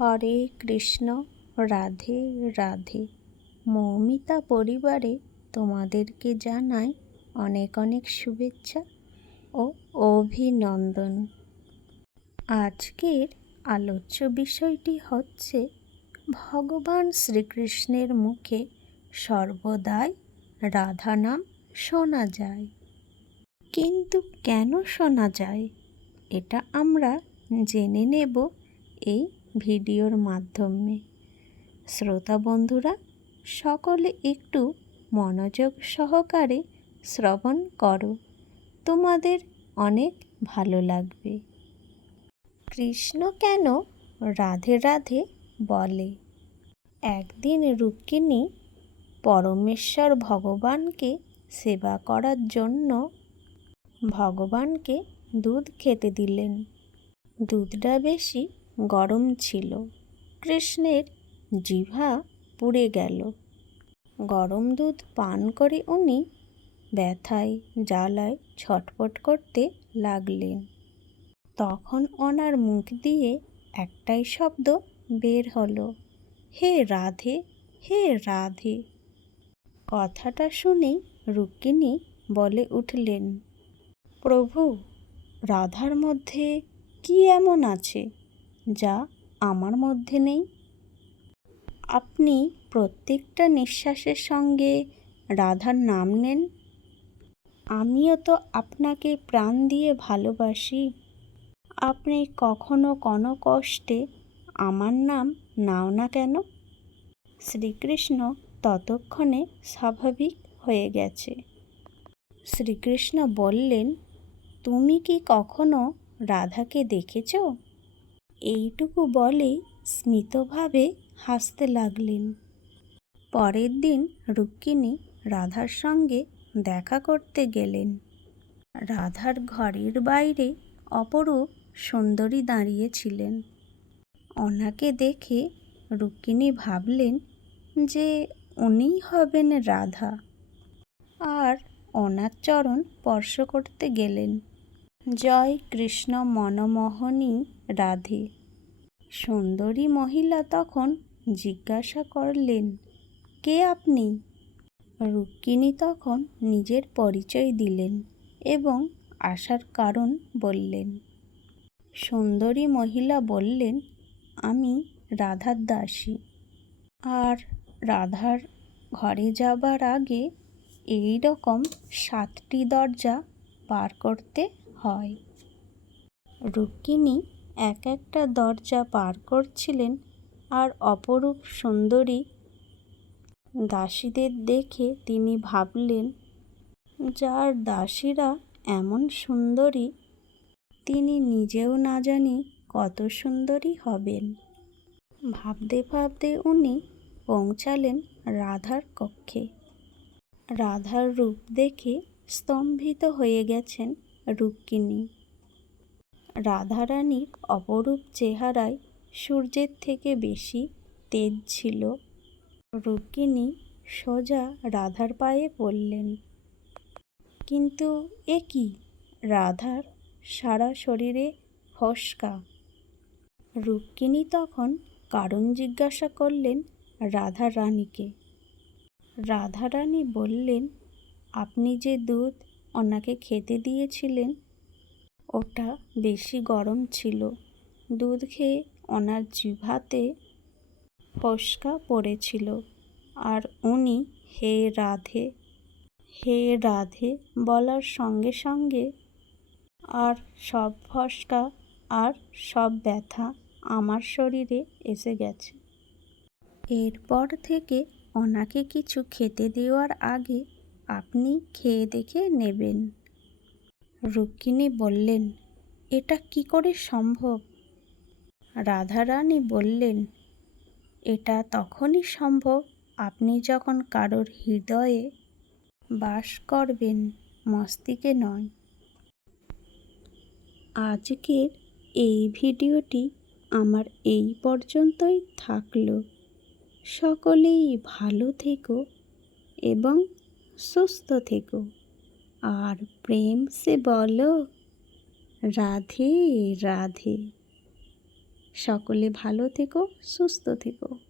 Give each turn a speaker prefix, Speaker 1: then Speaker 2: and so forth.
Speaker 1: হরে কৃষ্ণ, রাধে রাধে। মৌমিতা পরিবারে তোমাদেরকে জানাই অনেক অনেক শুভেচ্ছা ও অভিনন্দন। আজকের আলোচ্য বিষয়টি হচ্ছে, ভগবান শ্রীকৃষ্ণের মুখে সর্বদাই রাধা নাম শোনা যায়। কিন্তু কেন শোনা যায়? এটা আমরা জেনে নেব এই ভিডিওর মাধ্যমে। শ্রোতা বন্ধুরা, সকলে একটু মনোযোগ সহকারে শ্রবণ করো। তোমাদের অনেক ভালো লাগবে। কৃষ্ণ কেন রাধে রাধে বলে? একদিন রুক্মিণী পরমেশ্বর ভগবানকে সেবা করার জন্য ভগবানকে দুধ খেতে দিলেন। দুধটা বেশি গরম ছিল। কৃষ্ণের জিভা পুড়ে গেল। গরম দুধ পান করে উনি ব্যথায় জ্বালায় ছটপট করতে লাগলেন। তখন ওনার মুখ দিয়ে একটাই শব্দ বের হলো, হে রাধে হে রাধে। কথাটা শুনে রুক্মিণী বলে উঠলেন, প্রভু, রাধার মধ্যে কি এমন আছে? যা আমার মধ্যে নেই। আপনি প্রত্যেকটা নিঃশ্বাসের সঙ্গে রাধার নাম নেন। আমিও তো আপনাকে প্রাণ দিয়ে ভালোবাসি। আপনি কখনো কোনো কষ্টে আমার নাম নাও না কেন? শ্রীকৃষ্ণ ততক্ষণে স্বাভাবিক হয়ে গেছে। শ্রীকৃষ্ণ বললেন, তুমি কি কখনো রাধাকে দেখেছ? এইটুকু বলে স্মিতভাবে হাসতে লাগলেন। পরের দিন রুক্মিণী রাধার সঙ্গে দেখা করতে গেলেন। রাধার ঘরের বাইরে অপরূপ সুন্দরী দাঁড়িয়েছিলেন ওনাকে দেখে রুক্মিণী ভাবলেন যে উনিই হবেন রাধা। আর ওনার চরণ স্পর্শ করতে গেলেন। জয় কৃষ্ণ মনমোহনী রাধে। সুন্দরী মহিলা তখন জিজ্ঞাসা করলেন, কে আপনি? রুক্মিণী তখন নিজের পরিচয় দিলেন এবং আসার কারণ বললেন, সুন্দরী মহিলা বললেন, আমি রাধার দাসী। আর রাধার ঘরে যাবার আগে এই রকম সাতটি দরজা পার করতে হয়। রুক্মিণী এক একটা দরজা পার করছিলেন আর অপরূপ সুন্দরী দাসীদের দেখে তিনি ভাবলেন, যার দাসীরা এমন সুন্দরী, তিনি নিজেও না জানি কত সুন্দরী হবেন। ভাবতে ভাবতে উনি পৌঁছালেন রাধার কক্ষে। রাধার রূপ দেখে স্তম্ভিত হয়ে গেছেন রুক্মিণী রাধারানীর অপরূপ চেহারায় সূর্যের থেকে বেশি তেজ ছিল। রুক্মিণী সোজা রাধার পায়ে পড়লেন। কিন্তু এ কি? রাধার সারা শরীরে ফসকা। রুক্মিণী তখন কারণ জিজ্ঞাসা করলেন রাধা রানীকে রাধারানী বললেন, আপনি যে দুধ ওনাকে খেতে দিয়েছিলেন। ওটা বেশি গরম ছিল। দুধ খেয়ে ওনার জিভাতে ফসকা পড়েছিল। আর উনি হে রাধে হে রাধে বলার সঙ্গে সঙ্গে, আর সব ফসকা, আর সব ব্যথা আমার শরীরে এসে গেছে। এরপর থেকে ওনাকে কিছু খেতে দেওয়ার আগে আপনি খেয়ে দেখে নেবেন। রুক্মিণী বললেন, এটা কি করে সম্ভব? রাধারানী বললেন, এটা তখনই সম্ভব আপনি যখন কারোর হৃদয়ে বাস করবেন মস্তিকে নয়। আজকের এই ভিডিওটি আমার এই পর্যন্তই থাকল। সকলেই ভালো থেকো এবং সুস্থ থেকো। আর প্রেম সে বলো রাধে রাধে। সকলে ভালো থেকো সুস্থ থেকো।